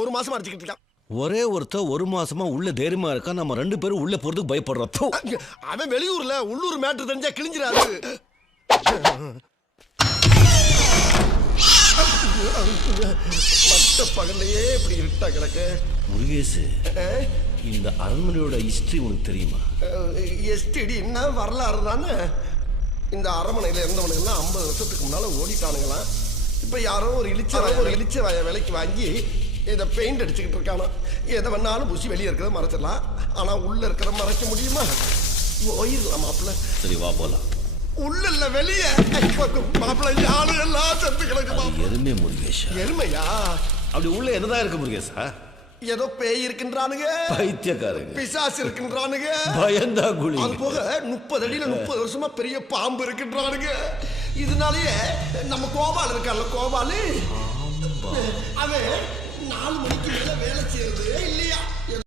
ஒரு மாசமா அடிச்சுக்கிட்டு இருக்கான். ஒரே ஒருத்தர் ஒரு மாசமா உள்ள தைரியமா இருக்கா, நம்ம 2 பேரும் உள்ள போறதுக்கு பயப்படுறோம். அவன் வெளியூர்ல உள்ளூர் மேட்ரு தெரிஞ்சா கிழிஞ்சிடாது. மத்த பகல்லையே இப்படி இருட்டா கிடக்கு. முருகேஷ், இந்த அரண்மனையோட ஹிஸ்டரி உனக்கு தெரியுமா? எஸ்டிடி என்ன வரலாறு தானே. இந்த அரண்மனையில இருந்தவனுங்கெல்லாம் 50 வருஷத்துக்கு முன்னால ஓடிட்டானுங்களாம். இப்ப யாரோ ஒரு இளிச்ச விலைக்கு வாங்கி இதை பெயிண்ட் அடிச்சுக்கிட்டு இருக்கானா. எதை வேணாலும் பூசி வெளியே இருக்கிறத மறைச்சிடலாம், ஆனா உள்ள இருக்கிறத மறைக்க முடியுமா? போயிடலாம் மாப்பிள்ள. சரி வா போலாம். உள்ள இல்ல வெளியே மாப்பிள்ள. ஆளு எல்லாம் செத்து கிடக்கு. எருமை முருகேஷ். எருமையா? அப்படி உள்ள என்னதான் இருக்கு முருகேஷா? ஏதோ பேய் இருக்கின்றானுங்க, பைத்தியக்காரங்க, பிசாசு இருக்கின்றானுங்க, பயந்தா குழி. அது போக 30 அடியில 30 வருஷமா பெரிய பாம்பு இருக்கின்றானுங்க. இதனாலயே நம்ம கோபால் இருக்கான்ல, கோபாலு அவன் 4 மணிக்கு